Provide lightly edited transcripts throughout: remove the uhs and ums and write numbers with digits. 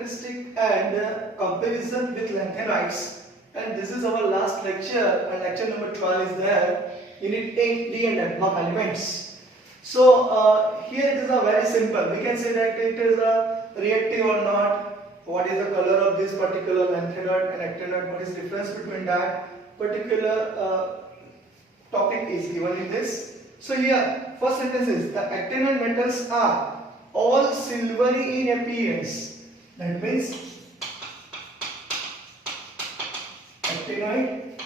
characteristic and comparison with lanthanides, and this is our last lecture, and lecture number 12 is there. Unit 8, D and ADMARC elements. So here it is a very simple. We can say that it is a reactive or not. What is the color of this particular lanthanide and actinide? What is the difference between that particular topic is given in this. So here, first sentence is the actinide metals are all silvery in appearance. That means actinide,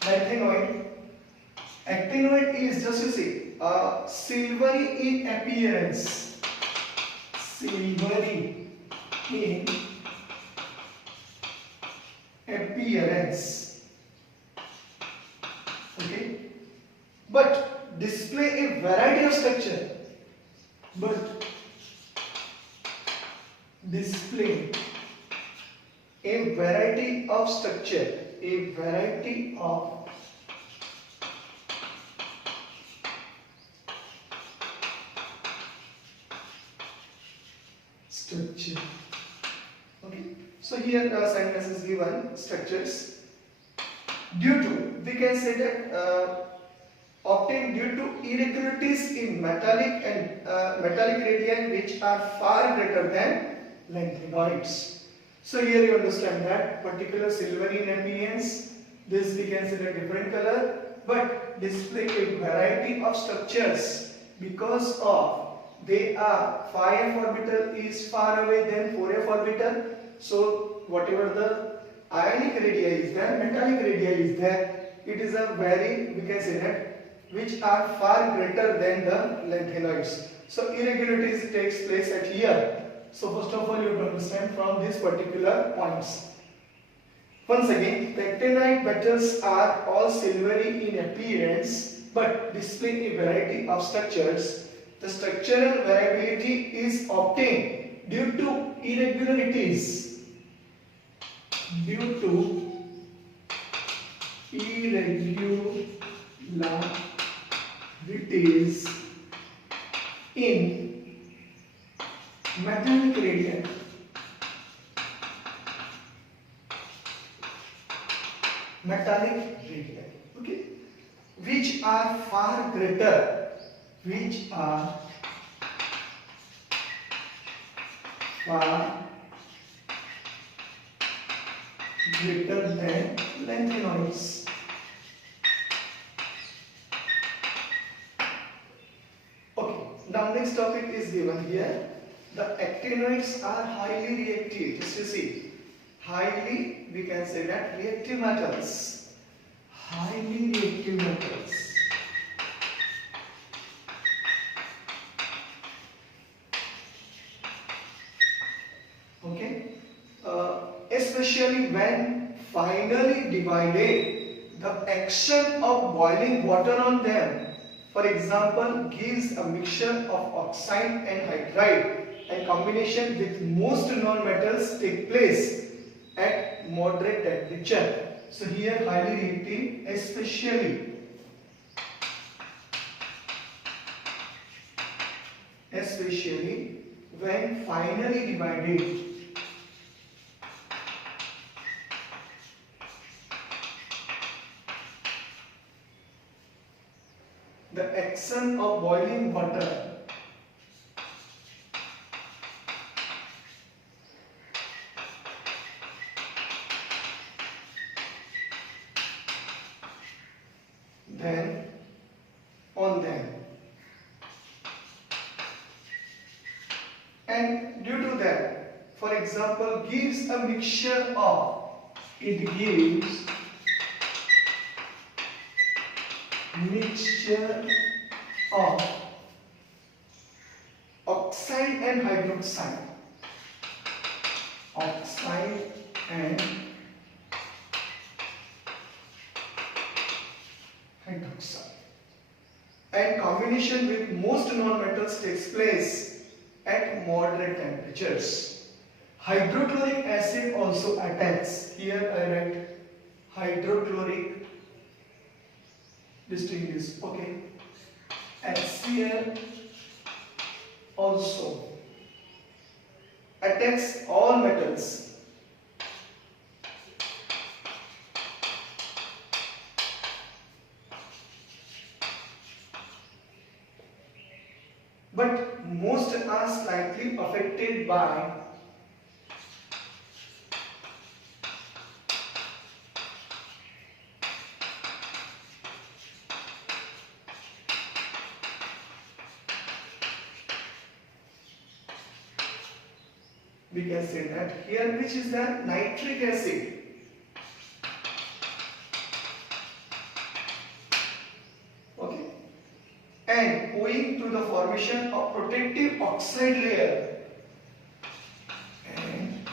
lanthanoid. Actinoid is, just you see, silvery in appearance. Silvery in appearance. Okay, but display a variety of structure. But display a variety of structure. A variety of structure. Okay, so here the sentence is given structures due to, we can say that obtained due to irregularities in metallic and metallic radii which are far greater than lanthanoids. So here you understand that particular silvery in appearance, this we can say a different color, but display a variety of structures because of they are 5f orbital is far away than 4f orbital. So whatever the ionic radii is there, metallic radii is there, it is a very, we can say that, which are far greater than the lanthanoids. So irregularities takes place at here. So first of all you have to understand from these particular points. Once again, the actinide metals are all silvery in appearance but display a variety of structures. The structural variability is obtained due to irregularities. Due to irregularities in metallic radii. Metallic radii, okay, which are far greater. Which are far greater than lanthanoids. Okay, now next topic is given here. The actinoids are highly reactive. Just you see, highly, we can say that reactive metals. Highly reactive metals. Okay, especially when finally divided, the action of boiling water on them, for example, gives a mixture of oxide and hydride, and combination with most non-metals take place at moderate temperature. So here highly reactive, especially when finally divided. The action of boiling water then on them, and due to that, for example, gives a mixture of, it gives mixture of oxide and hydroxide. Oxide and hydroxide. And combination with most non-metals takes place at moderate temperatures. Hydrochloric acid also attacks. Here I write hydrochloric distinguish. Okay. HCl also attacks all metals. But most are slightly affected by we can say that here, which is the nitric acid. Okay, and owing to the formation of protective oxide layer, and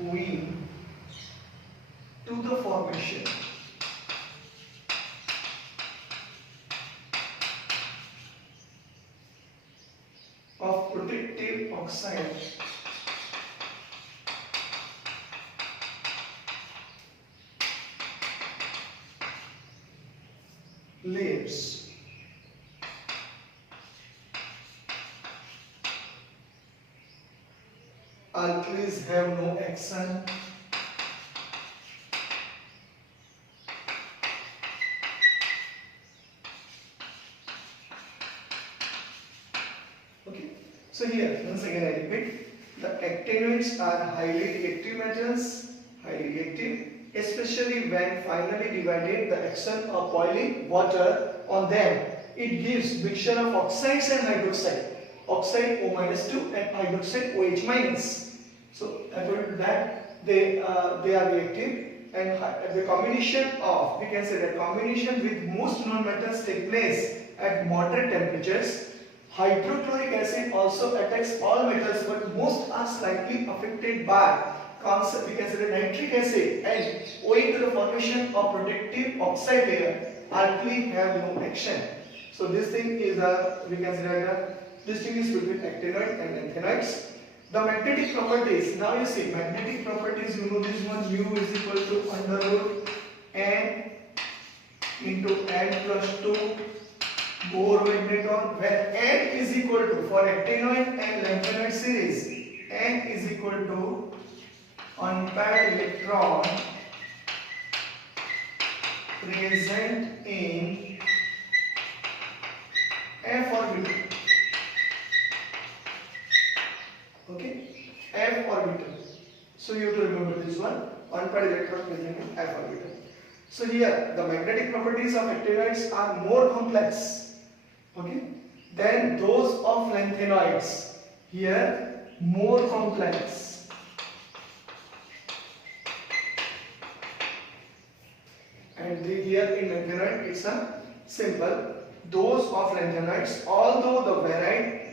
owing to the formation of protective oxide layers, alkalis have no action. Okay, so here once again I repeat, the actinoids are highly reactive metals, highly reactive, especially when finally divided the action of boiling water on them. It gives mixture of oxides and hydroxide, oxide O-2 and hydroxide OH-. So according to that, they are reactive, and the combination of, we can say that combination with most non-metals take place at moderate temperatures. Hydrochloric acid also attacks all metals, but most are slightly affected by concept, we can say the nitric acid, and owing to the formation of protective oxide layer, alkali have no action. So this thing is we can say that distinguish between actinoid and lanthanoids. The magnetic properties, now you see magnetic properties, you know this one, mu is equal to under root n into n plus 2 Bohr magneton, where n is equal to, for actinoid and lanthanoid series, n is equal to unpaired electron present in f orbital. Okay, f orbital. So you have to remember this one, unpaired electron present in f orbital. So here the magnetic properties of actinoids are more complex, okay, than those of lanthanoids. Here more complex. And here in lanthanoid it's a simple. Those of lanthanoids, although the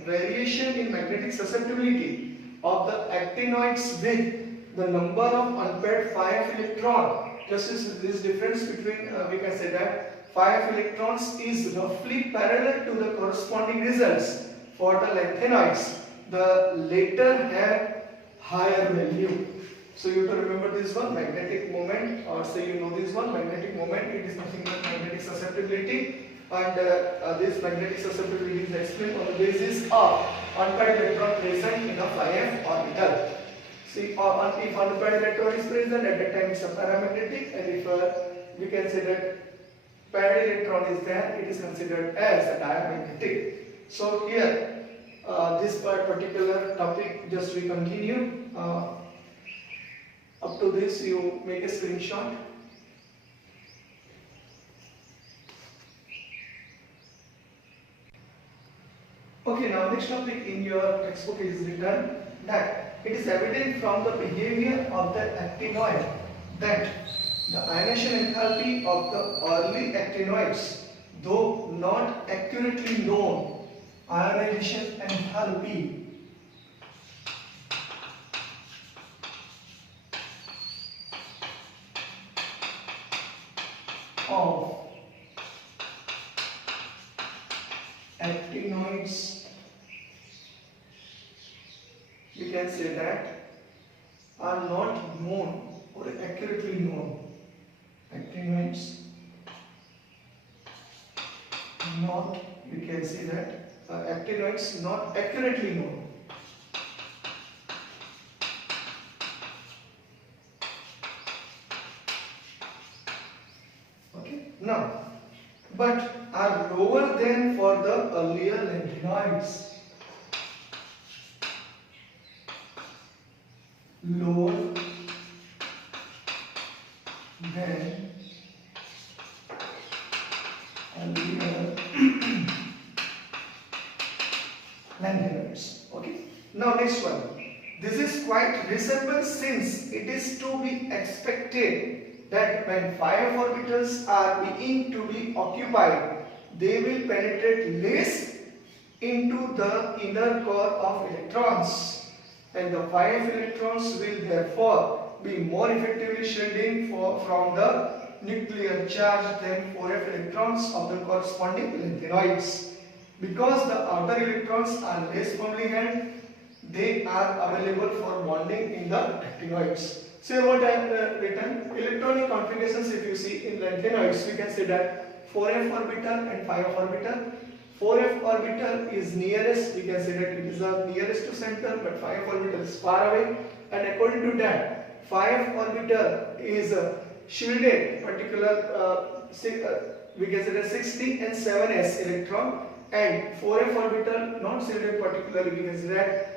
variation in magnetic susceptibility of the actinoids with the number of unpaired 5 electron, just as this difference between we can say that 5 electrons is roughly parallel to the corresponding results for the lanthanoids. The later have higher value. So you have to remember this one, magnetic moment, or say you know this one, magnetic moment, it is nothing but magnetic susceptibility, and this magnetic susceptibility is explained on the basis of unpaired electron present in a 5f orbital. See, if unpaired electron is present, at that time it's a paramagnetic, and if we can say that paired electron is there, it is considered as a diamagnetic. So here, this particular topic, just we continue. Up to this, you make a screenshot. Okay, now next topic in your textbook is written that it is evident from the behavior of the actinoid that the ionization enthalpy of the early actinoids, though not accurately known, ionization enthalpy of actinoids, we can say that, are not known or accurately known. Actinoids not, we can say that, actinoids not accurately known. Okay, now, but are lower than for the earlier lanthanoids. Lower than earlier lanthanoids. Okay. Now next one. This is quite reasonable since it is to be expected that when 5 orbitals are being to be occupied, they will penetrate less into the inner core of electrons, and the 5 electrons will therefore be more effectively shielding from the nuclear charge than 4f electrons of the corresponding lanthanoids. Because the outer electrons are less firmly held, they are available for bonding in the actinoids. So what I have written, electronic configurations if you see in lanthanoids, we can say that 4f orbital and 5f orbital. 4f orbital is nearest, we can say that it is the nearest to center, but 5f orbital is far away, and according to that 5f orbital is shielded particular we can say that 60 and 7s electron, and 4f orbital not shielded particularly, we can say that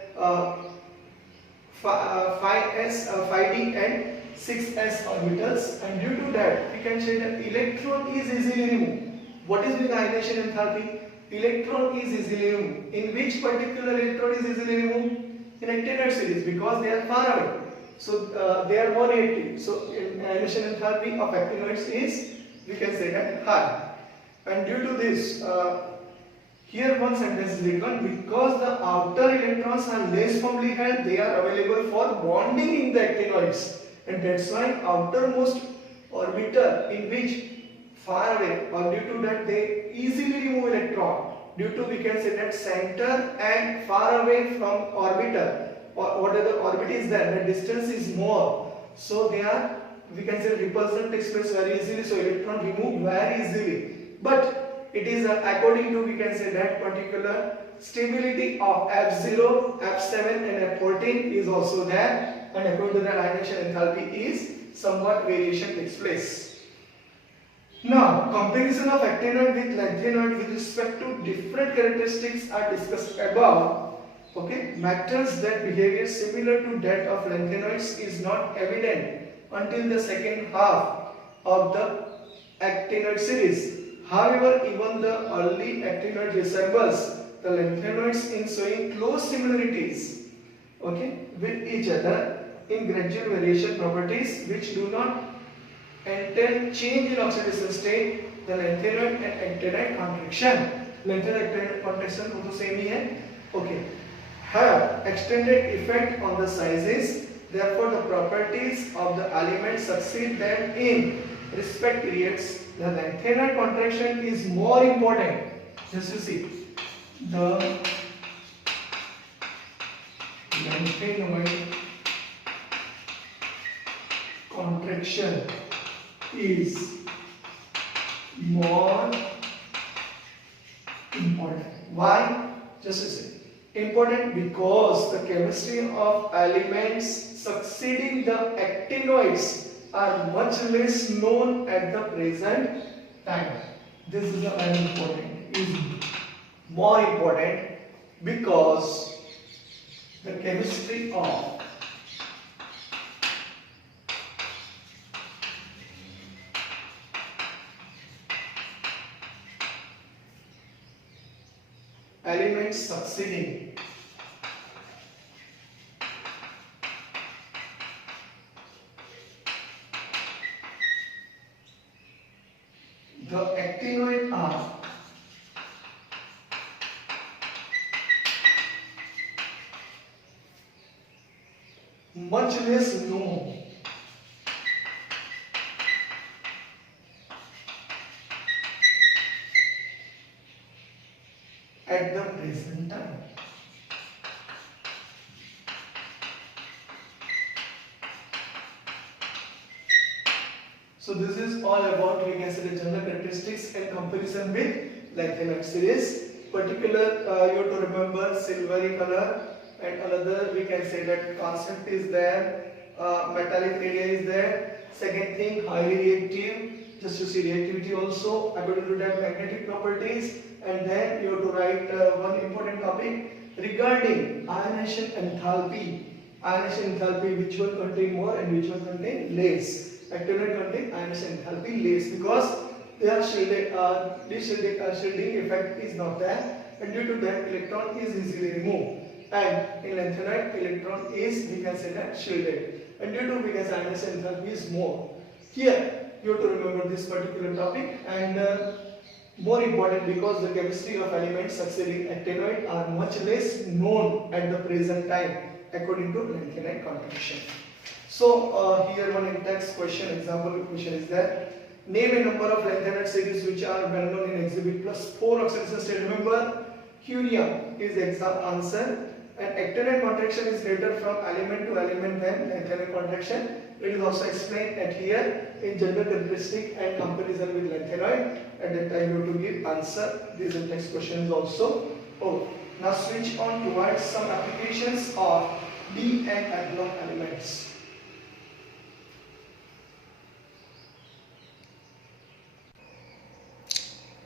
5s, 5d and 6s orbitals, and due to that we can say that electron is easily removed. What is the ionization enthalpy? Electron is easily removed. In which particular electron is easily removed? In actinoid series, because they are far away. So they are more reactive. So ionization enthalpy of actinoids is, we can say that, high. And due to this, here one sentence is written, because the outer electrons are less firmly held, they are available for bonding in the actinoids, and that's why outermost orbital in which far away, or due to that they easily remove electron, due to we can say that center and far away from orbital, or whatever orbit is there, the distance is more, so they are, we can say, repulsion takes place very easily, so electron removed very easily. But it is according to, we can say that, particular stability of F0, F7 and F14 is also there, and according to that ionization enthalpy is somewhat variation takes place. Now, comparison of actinoid with lanthanoid with respect to different characteristics are discussed above. Okay, matters that behavior similar to that of lanthanoids is not evident until the second half of the actinoid series. However, even the early actinoid resembles the lanthanoids in showing close similarities, okay, with each other in gradual variation properties which do not entail change in oxidation state. The lanthanoid and actinide contraction, lanthanoid actinide contraction also same ही है, okay, have extended effect on the sizes. Therefore, the properties of the elements succeed them in respect periods. The lanthanoid contraction is more important. Just you see, the lanthanoid contraction is more important. Why? Just a second. Important because the chemistry of elements succeeding the actinoids are much less known at the present time. This is very important. Is more important because the chemistry of elements succeeding the actinoid are much less known at the present time. So this is all about, we can say, the general characteristics and comparison with lanthanoid series. particular you have to remember silvery color, and another we can say that concept is there, metallic area is there. Second thing, highly reactive, just to see reactivity also, according to that magnetic properties. And then you have to write one important topic regarding ionization enthalpy. Ionization enthalpy, which one contain more and which one contain less. Actinide contain ionization enthalpy less because their shielding effect is not there, and due to that electron is easily removed. And in lanthanide, electron is, we can say that, shielded, and due to, we can say, ionization enthalpy is more. Here you have to remember this particular topic, and more important because the chemistry of elements succeeding actinoid are much less known at the present time according to lanthanide contraction. So here one in-text question, example question is that name a number of lanthanide series which are well known in exhibit plus 4 oxidation state. Remember, helium is exam answer, and actinide contraction is greater from element to element than lanthanide contraction. It is also explained at here in general characteristic and comparison with lanthanide. At that time you have to give answer. This in-text question is also over. Now switch on towards some applications of D and F block elements.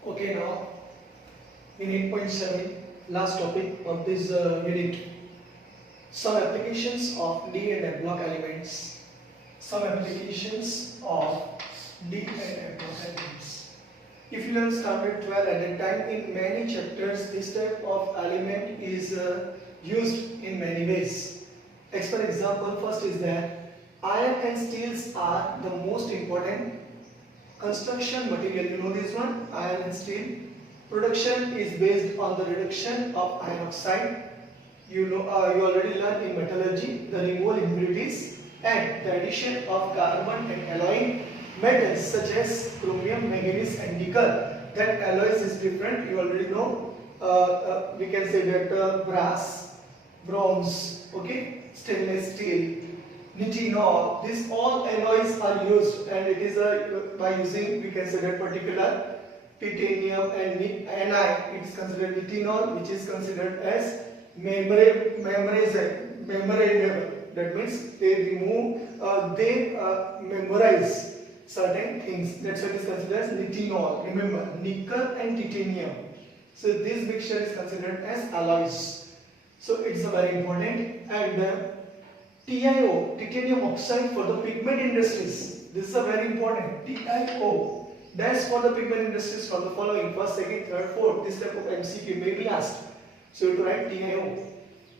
Okay, now in 8.7, last topic of this unit, some applications of D and F block elements. Some applications of D and F block elements. If you learn standard 12 at that time, in many chapters this type of element is used in many ways. As for example, first is that iron and steels are the most important construction material. You know this one, iron and steel. Production is based on the reduction of iron oxide. You know, you already learned in metallurgy the removal impurities and the addition of carbon and alloying metals such as chromium, manganese and nickel. That alloys is different, you already know. We can say that brass, bronze, okay, stainless steel, nitinol, these all alloys are used, and it is by using, we can say that particular titanium and Ni, it is considered nitinol, which is considered as memorable. That means they remove, they memorize certain things. That's what is considered as nitinol. Remember, nickel and titanium. So this mixture is considered as alloys. So it's a very important. And TiO, titanium oxide for the pigment industries. This is a very important. TiO. That's for the pigment industries for the following: first, second, third, fourth. This type of MCQ may be asked. So you have to write TiO.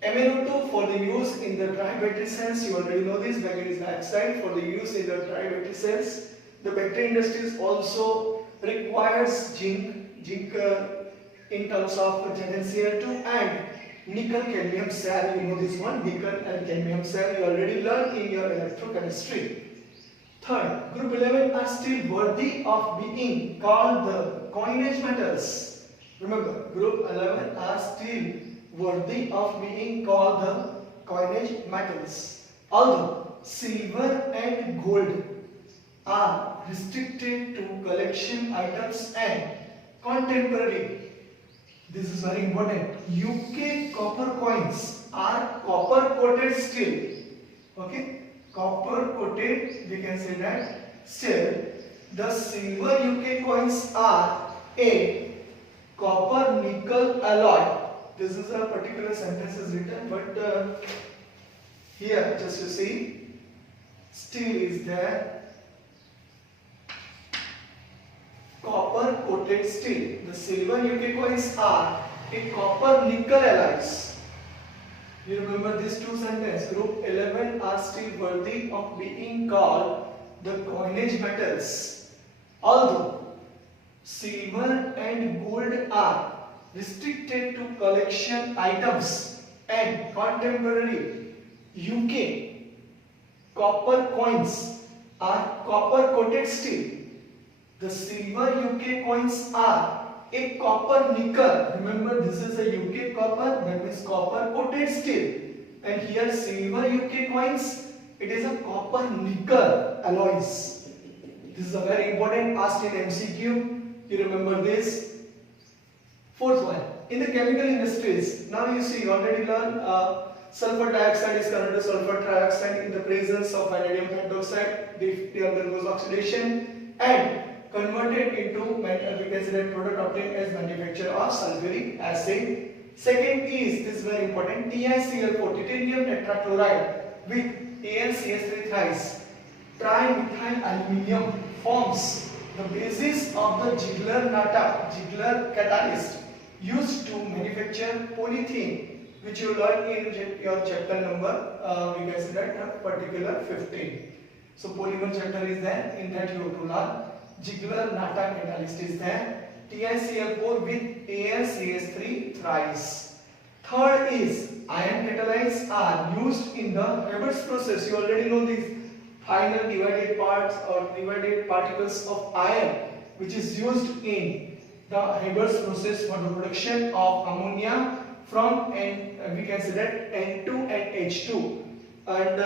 MnO2 for the use in the dry battery cells. You already know this. Manganese dioxide for the use in the dry battery cells. The battery industries also requires zinc in terms of ZnCl2 and nickel cadmium cell. You know this one, nickel and cadmium cell. You already learned in your electrochemistry. Third, group 11 are still worthy of being called the coinage metals. Remember, group 11 are still worthy of being called the coinage metals. Although silver and gold are restricted to collection items and contemporary. This is very important. UK copper coins are copper coated steel. Okay, copper coated, we can say that still. The silver UK coins are a copper nickel alloy. This is a particular sentence is written, but here just you see, steel is there, copper coated steel. The silver UK coins are a copper nickel alloys. You remember these two sentences. Group 11 are still worthy of being called the coinage metals. Although silver and gold are restricted to collection items and contemporary UK copper coins are copper coated steel. The silver UK coins are a copper nickel. Remember, this is a UK copper, that means copper coated steel. And here silver UK coins, it is a copper nickel alloys. This is a very important, asked in MCQ. You remember this. Fourth one, in the chemical industries, now you see already learned sulfur dioxide is converted to sulfur trioxide in the presence of vanadium pentoxide. It undergoes oxidation and converted into we can say that product obtained as manufacture of sulfuric acid. Second is, this is very important, TiCl4, titanium tetrachloride with AlCH3 thrice trimethyl aluminium forms the basis of the Ziegler catalyst used to manufacture polythene, which you learned in your chapter number we can say that particular 15. So polymer chapter is there, in that you have to learn Ziegler-Natta catalyst is there, TiCl4 with AlCH3 thrice. Third is ion catalysts are used in the Haber's process. You already know these final divided parts or divided particles of ion, which is used in the Haber's process for the production of ammonia from we can say that N2 and H2. And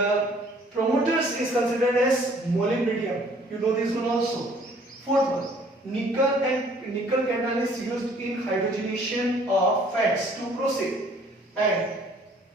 promoters is considered as molybdenum. You know this one also. Fourth one, nickel catalyst used in hydrogenation of fats to proceed. And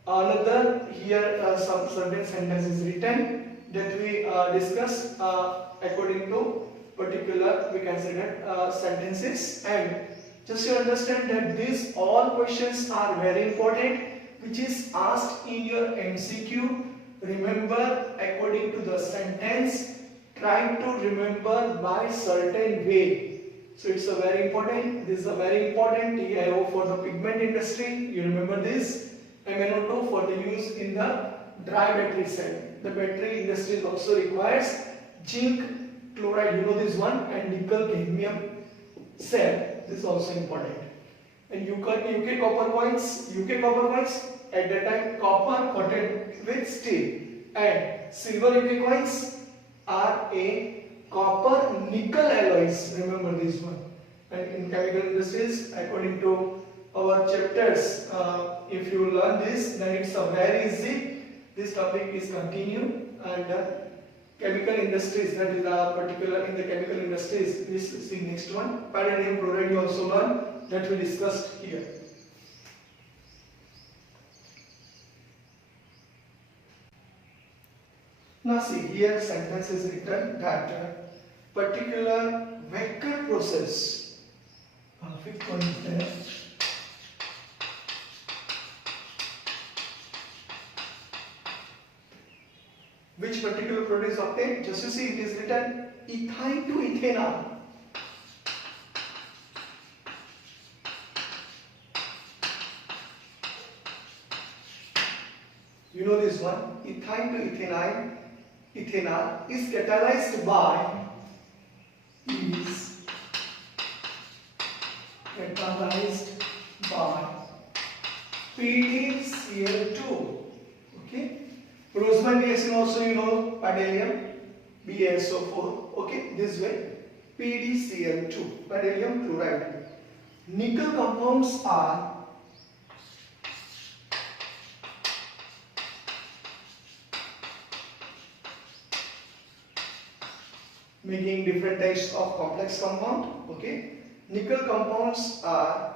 another here some certain sentence is written that we discuss according to particular we can say that sentences. And just you understand that these all questions are very important, which is asked in your MCQ. Remember according to the sentence, try to remember by certain way. So it's a very important, this is a very important TiO for the pigment industry, you remember this. MnO2 for the use in the dry battery cell. The battery industry also requires zinc chloride, you know this one, and nickel cadmium cell. This is also important. And UK copper coins at that time copper coated with steel, and silver UK coins are a copper nickel alloys, remember this one. And in chemical industries, according to our chapters, if you learn this, then it's a very easy. This topic is continued. And chemical industries, that is particular in the chemical industries, this is the next one. Palladium chloride you also learn, that we discussed here. Now see, here sentence is written that particular Wecker process, fifth one is there. Which particular product is obtained? Just you see, it is written ethyne to ethanol. You know this one, ethyne to ethanol is catalyzed by PdCl2. Okay. Roseman reaction also you know, palladium BaSO4. Okay, this way PdCl2, palladium chloride. Nickel compounds are making different types of complex compound. Okay, nickel compounds are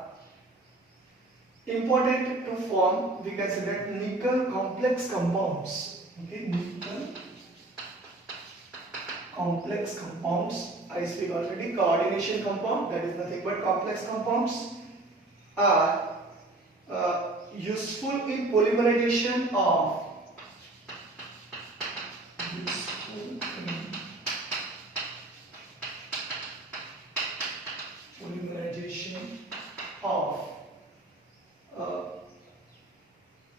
important to form, we can say that nickel complex compounds. Okay, nickel complex compounds, I speak already, coordination compound, that is nothing but complex compounds, are useful in polymerization of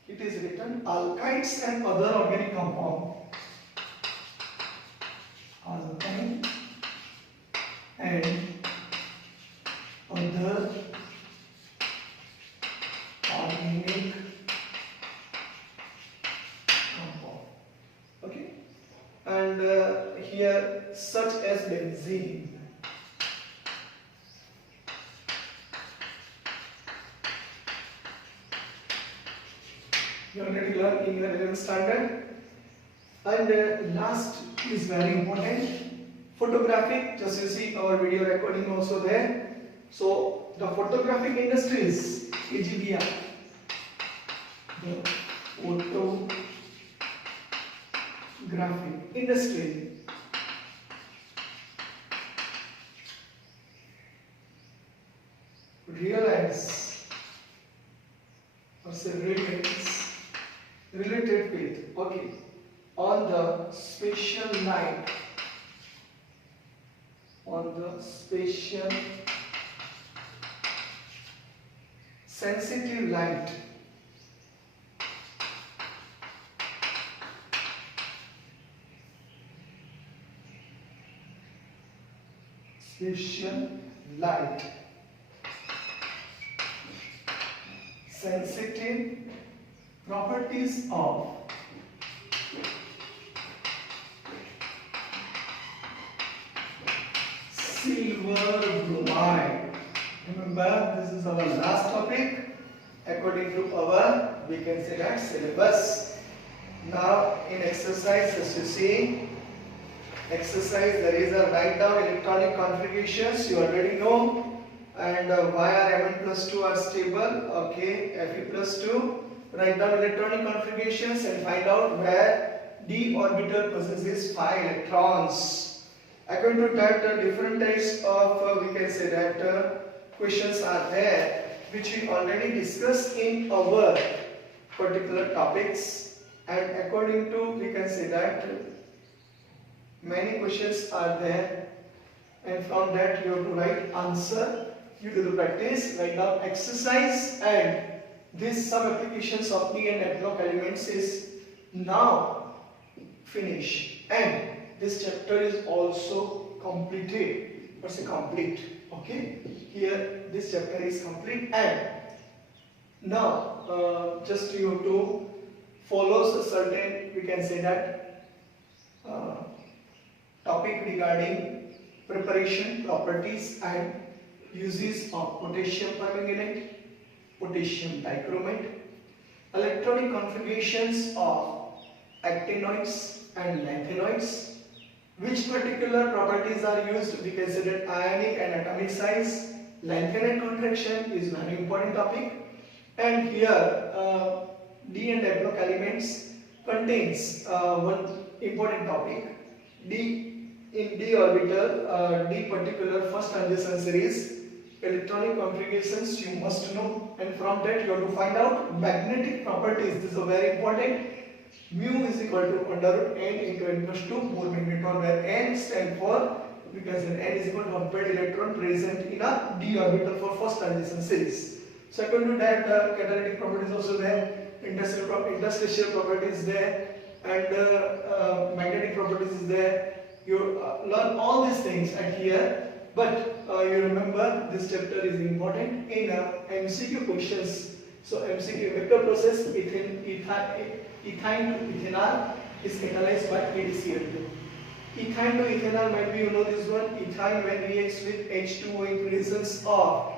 it is written alkynes and other organic compound. Alkyne and other organic compound. Okay, and here such as benzene. You already learned in your 11th standard. And last is very important, photographic. Just you see our video recording also there. So the photographic industries, AGBI, the photographic industry realize or say related with, okay, on the spatial light, on the spatial sensitive light, spatial light sensitive properties of silver bromide. Remember, this is our last topic according to our, we can say that, syllabus. Now in exercise, as you see, exercise, there is a write down electronic configurations, you already know, and why are Mn plus 2 are stable, okay, Fe plus 2, write down electronic configurations and find out where d orbital possesses 5 electrons. According to that, different types of, we can say that, questions are there, which we already discussed in our particular topics, and according to, we can say that, many questions are there, and from that you have to write answer. You do the practice, write down exercise, and this some applications of D and F block elements is now finished, and this chapter is also completed. What's a complete? Okay, here this chapter is complete, and now just you have to follow a certain, we can say that, topic regarding preparation, properties and uses of potassium permanganate, potassium dichromate, electronic configurations of actinoids and lanthanoids, which particular properties are used, we can say that ionic and atomic size, lanthanide contraction is very important topic, and here D and F block elements contains one important topic, D in d orbital, d particular first transition series, electronic configurations you must know, and from that you have to find out magnetic properties. This is very important. Mu is equal to under root n into n plus 2 Bohr magneton, where n stand for, because n is equal to unpaired electron present in a d orbital for first transition series. So according to that, catalytic properties also there, interstitial properties there, and magnetic properties is there. You learn all these things at here, but you remember this chapter is important in MCQ questions. So MCQ vector process, ethyne to ethanol is catalyzed by ADCl2. Ethyne to ethanol, might be you know this one. Ethyne when reacts with H2O in presence of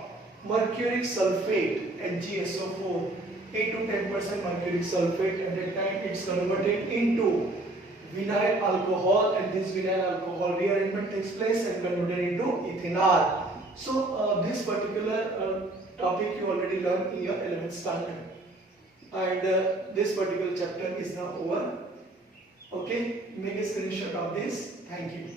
mercuric sulfate, HgSO4, 8 to 10% mercuric sulfate, at that time it's converted into vinyl alcohol, and this vinyl alcohol rearrangement takes place and converted into ethanol. So this particular topic you already learned in your 11th standard, and this particular chapter is now over. Okay, make a screenshot of this. Thank you.